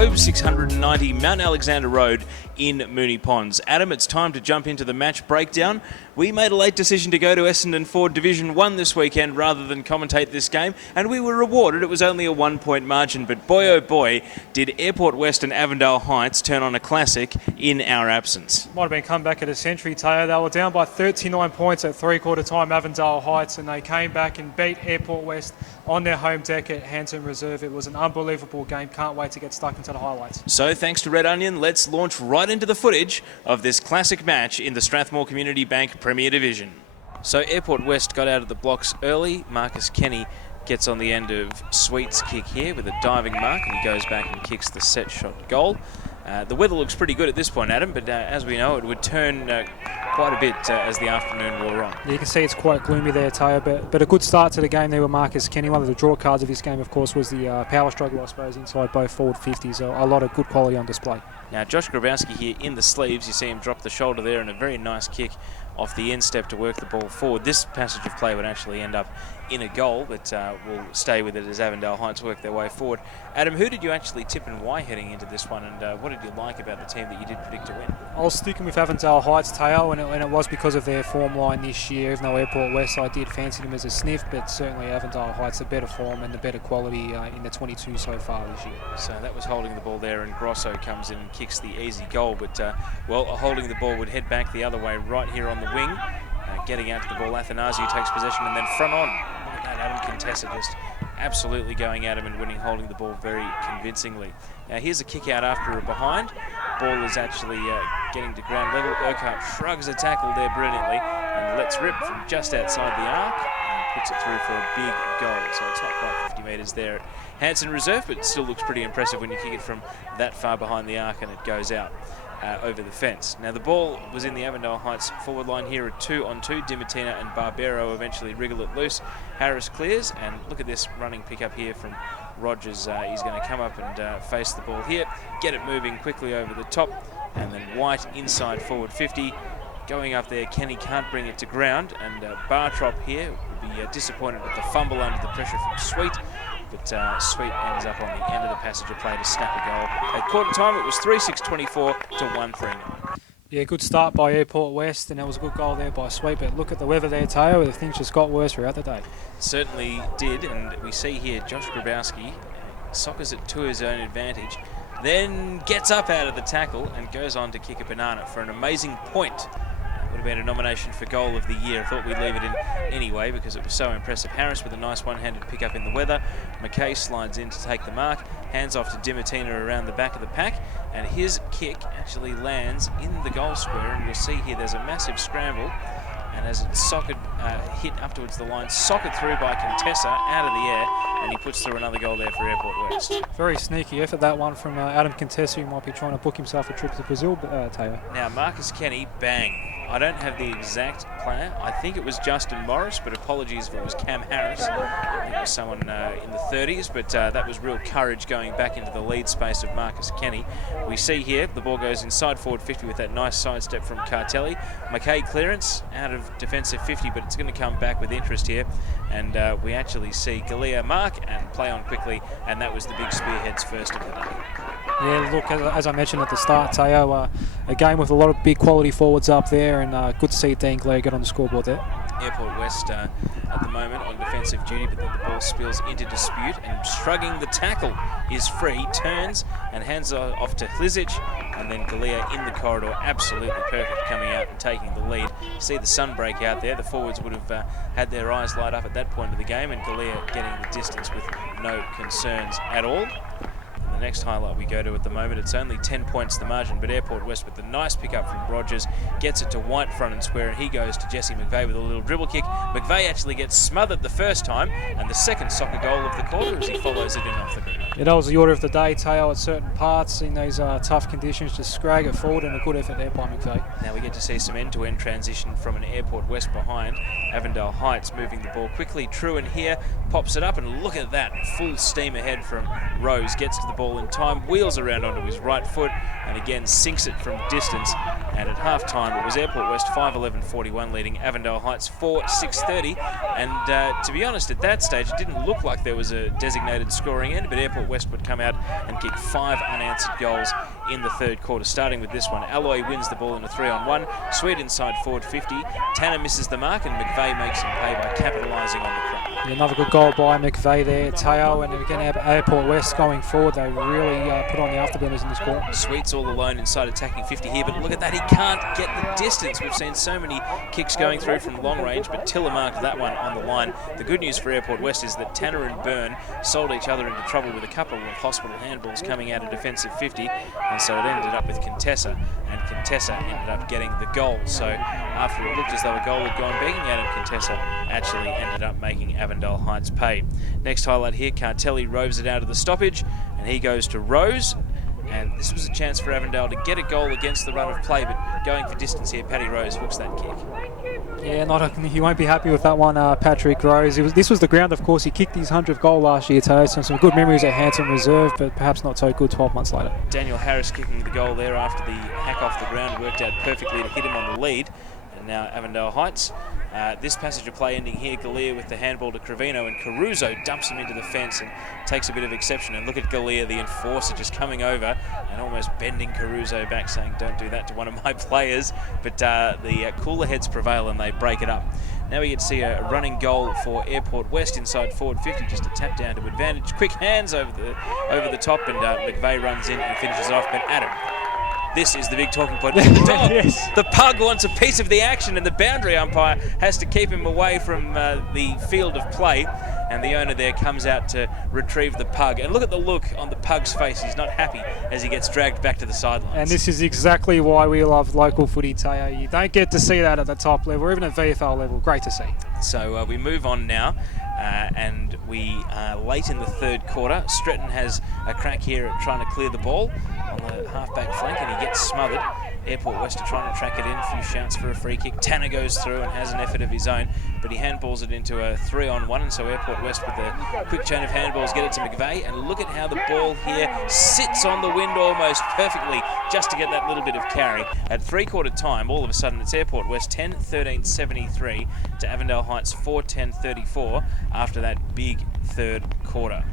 Cove 690 Mount Alexander Road in Moonee Ponds. Adam, it's time to jump into the match breakdown. We made a late decision to go to Essendon Ford Division 1 this weekend rather than commentate this game, and we were rewarded. It was only a 1-point margin, but boy oh boy, did Airport West and Avondale Heights turn on a classic in our absence. Might have been comeback at a century, Teo. They were down by 39 points at three-quarter time, Avondale Heights, and they came back and beat Airport West on their home deck at Hanson Reserve. It was an unbelievable game. Can't wait to get stuck into the highlights. So thanks to Red Onion, let's launch right into the footage of this classic match in the Strathmore Community Bank Premier Division. So Airport West got out of the blocks early. Marcus Kenny gets on the end of Sweet's kick here with a diving mark, and he goes back and kicks the set shot goal. The weather looks pretty good at this point, Adam, but as we know, it would turn quite a bit as the afternoon wore on. Yeah, you can see it's quite gloomy there, Teo, but a good start to the game there with Marcus Kenny. One of the draw cards of this game, of course, was the power struggle, I suppose, inside both forward 50s. So a lot of good quality on display. Now, Josh Grabowski here in the sleeves. You see him drop the shoulder there, and a very nice kick off the instep to work the ball forward. This passage of play would actually end up in a goal, but we'll stay with it as Avondale Heights work their way forward. Adam, who did you actually tip and why heading into this one, and what did you like about the team that you did predict to win? I was sticking with Avondale Heights, Teo, and it was because of their form line this year. Even though Airport West, I did fancy them as a sniff, but certainly Avondale Heights, the better form and the better quality in the 22 so far this year. So that was holding the ball there, and Grosso comes in and kicks the easy goal, but well, holding the ball would head back the other way right here on the wing. Getting out to the ball, Athanasiou takes possession and then front on. Look at that, Adem Contessa just absolutely going at him and winning, holding the ball very convincingly. Now here's a kick out after a behind. Ball is actually getting to ground level. Urquhart shrugs a tackle there brilliantly and lets rip from just outside the arc and puts it through for a big goal. So it's not quite 50 metres there at Hanson Reserve, but it still looks pretty impressive when you kick it from that far behind the arc and it goes out over the fence. Now the ball was in the Avondale Heights forward line here at 2-on-2. Dimatina and Barbero eventually wriggle it loose. Harris clears, and look at this running pick up here from Rogers. He's going to come up and face the ball here, get it moving quickly over the top, and then White inside forward 50. Going up there, Kenny can't bring it to ground, and Bartrop here will be disappointed with the fumble under the pressure from Sweet. But Sweet ends up on the end of the passage of play to snap a goal. At quarter time, it was 3-6-24 to 1-3-9. Yeah, good start by Airport West, and there was a good goal there by Sweet. But look at the weather there, Teo. The things just got worse throughout the day. Certainly did, and we see here Josh Grabowski soccers it to his own advantage, then gets up out of the tackle and goes on to kick a banana for an amazing point. Would have been a nomination for goal of the year. I thought we'd leave it in anyway because it was so impressive. Harris with a nice one-handed pick up in the weather. McKay slides in to take the mark, hands off to Dimatina around the back of the pack, and his kick actually lands in the goal square, and you'll see here there's a massive scramble, and as it's socked, hit up towards the line, socked through by Contessa out of the air, and he puts through another goal there for Airport West. Very sneaky effort, that one from Adem Contessa, who might be trying to book himself a trip to Brazil, Teo. Now Marcus Kenny, bang. I don't have the exact player. I think it was Justin Morris, but apologies if it was Cam Harris. I think it was someone in the 30s, but that was real courage going back into the lead space of Marcus Kenny. We see here the ball goes inside forward 50 with that nice sidestep from Cartelli. McKay clearance out of defensive 50, but it's going to come back with interest here. And we actually see Galea mark and play on quickly, and that was the big spearheads first of the day. Yeah, look, as I mentioned at the start, Teo, a game with a lot of big quality forwards up there, and good to see Dean Glare get on the scoreboard there. Airport West at the moment on defensive duty, but then the ball spills into dispute, and shrugging the tackle is free, turns and hands off to Hlizic, and then Galea in the corridor, absolutely perfect, coming out and taking the lead. See the sun break out there. The forwards would have had their eyes light up at that point of the game, and Galea getting the distance with no concerns at all. The next highlight we go to at the moment, it's only 10 points the margin, but Airport West with the nice pickup from Rogers gets it to White front and square, and he goes to Jesse McVeigh with a little dribble kick. McVeigh actually gets smothered the first time, and the second soccer goal of the quarter as he follows it in off the ground. Yeah, that was the order of the day, Teo, at certain parts in those tough conditions. Just scrag it forward, and a good effort there by McVeigh. Now we get to see some end-to-end transition from an Airport West behind. Avondale Heights moving the ball quickly. Truan here pops it up, and look at that, full steam ahead from Rose. Gets to the ball in time, wheels around onto his right foot, and again sinks it from distance. And at half-time, it was Airport West 5-11-41 leading Avondale Heights 4-6-30. And to be honest, at that stage, it didn't look like there was a designated scoring end, but Airport West would come out and kick 5 unanswered goals in the third quarter. Starting with this one, Alloy wins the ball in a 3-on-1. Sweet inside forward 50. Tanner misses the mark, and McVeigh makes him pay by capitalising on the crowd. Yeah, another good goal by McVeigh there, Teo, and again Airport West going forward. They really put on the afterburners in this quarter. Sweet's all alone inside attacking 50 here, but look at that, he can't get the distance. We've seen so many kicks going through from long range, but Tiller marked that one on the line. The good news for Airport West is that Tanner and Byrne sold each other into trouble with a couple of hospital handballs coming out of defensive 50, and so it ended up with Contessa, and Contessa ended up getting the goal. So after it looked as though a goal had gone begging out of Contessa, actually ended up making Avondale Heights pay. Next highlight here, Cartelli roves it out of the stoppage, and he goes to Rose. And this was a chance for Avondale to get a goal against the run of play, but going for distance here, Paddy Rose hooks that kick. Yeah, he won't be happy with that one, Patrick Rose. This was the ground, of course. He kicked his 100th goal last year, Teo. Some good memories at Hanson Reserve, but perhaps not so good 12 months later. Daniel Harris kicking the goal there after the hack off the ground worked out perfectly to hit him on the lead. And now Avondale Heights. This passage of play ending here, Galea with the handball to Cravino, and Caruso dumps him into the fence and takes a bit of exception. And look at Galea, the enforcer, just coming over and almost bending Caruso back, saying, don't do that to one of my players. But the cooler heads prevail and they break it up. Now we get to see a running goal for Airport West inside forward 50, just a tap down to advantage. Quick hands over the top, and McVeigh runs in and finishes it off. But Adam, this is the big talking point. Yes. The pug wants a piece of the action, and the boundary umpire has to keep him away from the field of play. And the owner there comes out to retrieve the pug. And look at the look on the pug's face. He's not happy as he gets dragged back to the sidelines. And this is exactly why we love local footy, Teo. You don't get to see that at the top level, or even at VFL level. Great to see. So we move on now. And we are late in the third quarter. Stretton has a crack here at trying to clear the ball on the half-back flank, and he gets smothered. Airport West are trying to track it in. A few shouts for a free kick. Tanner goes through and has an effort of his own, but he handballs it into a 3-on-1, and so Airport West with a quick chain of handballs get it to McVeigh, and look at how the ball here sits on the wind almost perfectly just to get that little bit of carry. At three-quarter time, all of a sudden it's Airport West 10-13-73 to Avondale Heights 4-10-34 after that big third quarter.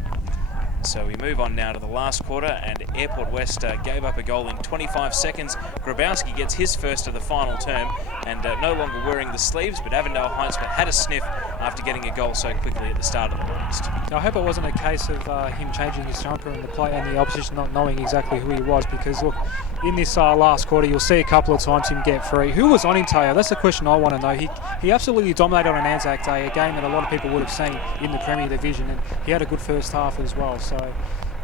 So we move on now to the last quarter, and Airport West gave up a goal in 25 seconds. Grabowski gets his first of the final term, and no longer wearing the sleeves, but Avondale Heights had a sniff after getting a goal so quickly at the start of the last. I hope it wasn't a case of him changing his jumper and the opposition not knowing exactly who he was, because look, in this last quarter you'll see a couple of times him get free. Who was on him, Teo? That's the question I want to know. He absolutely dominated on Anzac Day, a game that a lot of people would have seen in the Premier Division, and he had a good first half as well. So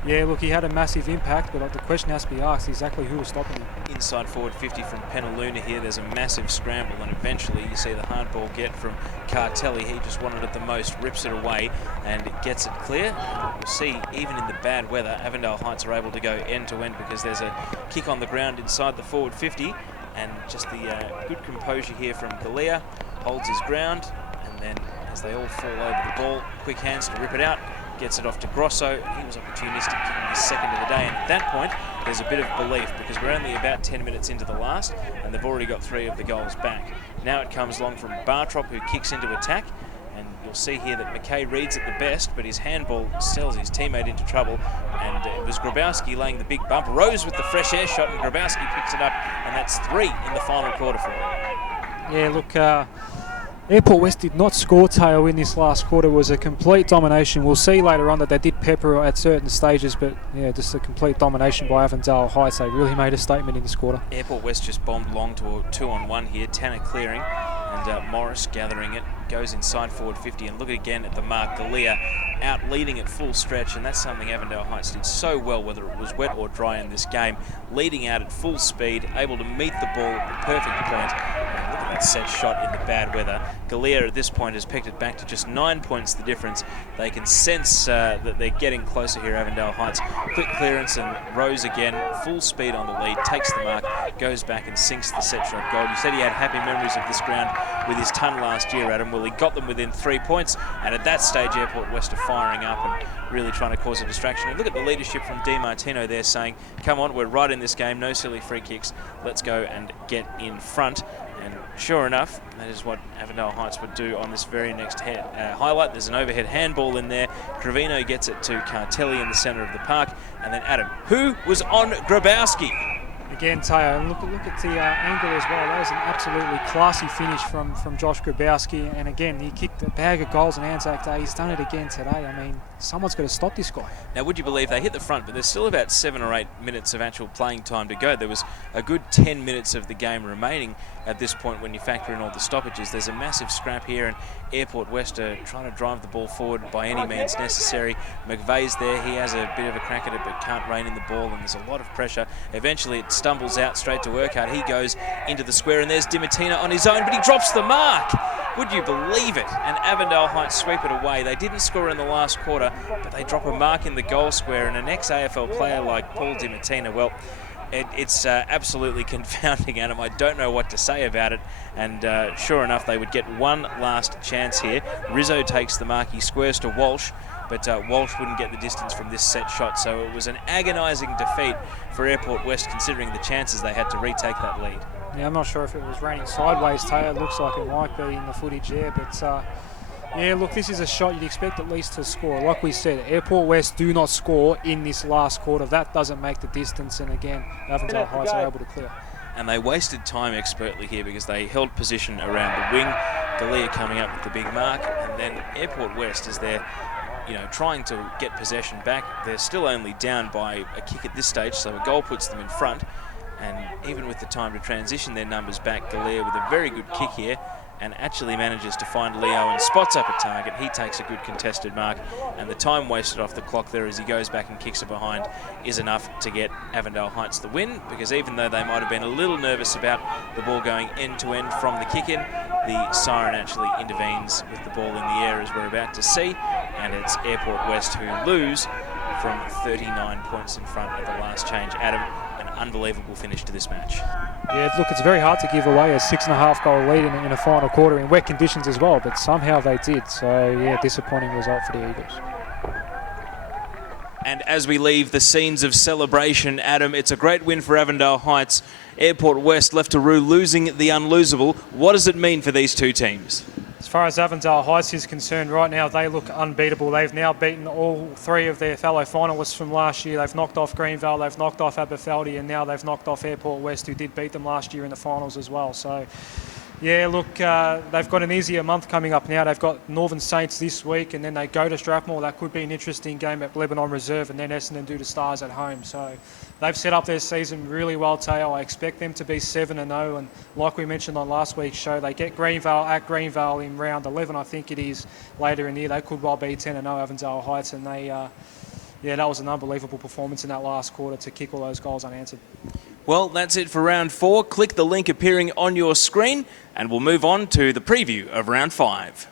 yeah, look, he had a massive impact, but the question has to be asked exactly who was stopping him. Inside forward 50 from Penaluna here. There's a massive scramble, and eventually you see the hard ball get from Cartelli. He just wanted it the most, rips it away and gets it clear. You'll see even in the bad weather, Avondale Heights are able to go end to end because there's a kick on the ground inside the forward 50, and just the good composure here from Galea, holds his ground, and then as they all fall over the ball, quick hands to rip it out. Gets it off to Grosso. He was opportunistic, kicking his second of the day, and at that point there's a bit of belief because we're only about 10 minutes into the last and they've already got 3 of the goals back. Now it comes along from Bartrop, who kicks into attack, and you'll see here that McKay reads it the best, but his handball sells his teammate into trouble, and it was Grabowski laying the big bump. Rose with the fresh air shot, and Grabowski picks it up, and that's 3 in the final quarter for him. Yeah, look, Airport West did not score, Teo, in this last quarter. It was a complete domination. We'll see later on that they did pepper at certain stages, but yeah, just a complete domination by Avondale Heights. They really made a statement in this quarter. Airport West just bombed long to a 2-on-1 here. Tanner clearing, and Morris gathering it. Goes inside forward 50, and look again at the mark. Galea out leading at full stretch, and that's something Avondale Heights did so well, whether it was wet or dry in this game. Leading out at full speed, able to meet the ball at the perfect point. And look at that set shot in the bad weather. Galea at this point has picked it back to just 9 points the difference. They can sense that they're getting closer here, Avondale Heights. Quick clearance and Rose again, full speed on the lead, takes the mark, goes back and sinks the set shot goal. You said he had happy memories of this ground with his ton last year, Adam. Well, he got them within 3 points, and at that stage Airport West are firing up and really trying to cause a distraction. And look at the leadership from Di Martino there saying, come on, we're right in this game, no silly free kicks, let's go and get in front. And sure enough, that is what Avondale Heights would do on this very next highlight. There's an overhead handball in there. Trevino gets it to Cartelli in the centre of the park. And then Adam, who was on Grabowski? Again, Teo, and look at the angle as well. That was an absolutely classy finish from Josh Grabowski. And again, he kicked a bag of goals on Anzac Day. He's done it again today. I mean, someone's got to stop this guy. Now, would you believe they hit the front, but there's still about 7 or 8 minutes of actual playing time to go. There was a good 10 minutes of the game remaining at this point when you factor in all the stoppages. There's a massive scrap here, and Airport West are trying to drive the ball forward by any means necessary. McVeigh's there. He has a bit of a crack at it, but can't rein in the ball, and there's a lot of pressure. Eventually, it stumbles out straight to Urquhart. He goes into the square, and there's Di Martino on his own, but he drops the mark. Would you believe it? And Avondale Heights sweep it away. They didn't score in the last quarter, but they drop a mark in the goal square, and an ex-AFL player like Paul Di Martino, well, it's absolutely confounding, Adam. I don't know what to say about it. And sure enough, they would get one last chance here. Rizzo takes the mark. He squares to Walsh, but Walsh wouldn't get the distance from this set shot. So it was an agonising defeat for Airport West, considering the chances they had to retake that lead. Yeah, I'm not sure if it was raining sideways, Teo. It looks like it might be in the footage there, but yeah, look, this is a shot you'd expect at least to score. Like we said, Airport West do not score in this last quarter. That doesn't make the distance, and again, Avondale Heights are able to clear. And they wasted time expertly here because they held position around the wing. Galea coming up with the big mark, and then Airport West, as they're trying to get possession back, they're still only down by a kick at this stage, so a goal puts them in front. And even with the time to transition their numbers back, Galea with a very good kick here, and actually manages to find Leo and spots up a target. He takes a good contested mark, and the time wasted off the clock there as he goes back and kicks it behind is enough to get Avondale Heights the win, because even though they might have been a little nervous about the ball going end to end from the kick-in, the siren actually intervenes with the ball in the air, as we're about to see, and it's Airport West who lose from 39 points in front at the last change. Adam, an unbelievable finish to this match. Yeah, look, it's very hard to give away a 6.5 goal lead in a final quarter in wet conditions as well, but somehow they did. So, yeah, disappointing result for the Eagles. And as we leave the scenes of celebration, Adam, it's a great win for Avondale Heights. Airport West left to rue losing the unlosable. What does it mean for these two teams? As far as Avondale Heights is concerned, right now they look unbeatable. They've now beaten all 3 of their fellow finalists from last year. They've knocked off Greenvale, they've knocked off Aberfeldy, and now they've knocked off Airport West, who did beat them last year in the finals as well. So, yeah, look, they've got an easier month coming up now. They've got Northern Saints this week, and then they go to Strathmore. That could be an interesting game at Lebanon Reserve, and then Essendon do the Stars at home. So they've set up their season really well, Teo. I expect them to be 7-0, and like we mentioned on last week's show, they get Greenvale at Greenvale in round 11, I think it is, later in the year. They could well be 10-0 Avondale Heights, and they, yeah, that was an unbelievable performance in that last quarter to kick all those goals unanswered. Well, that's it for round 4. Click the link appearing on your screen, and we'll move on to the preview of round 5.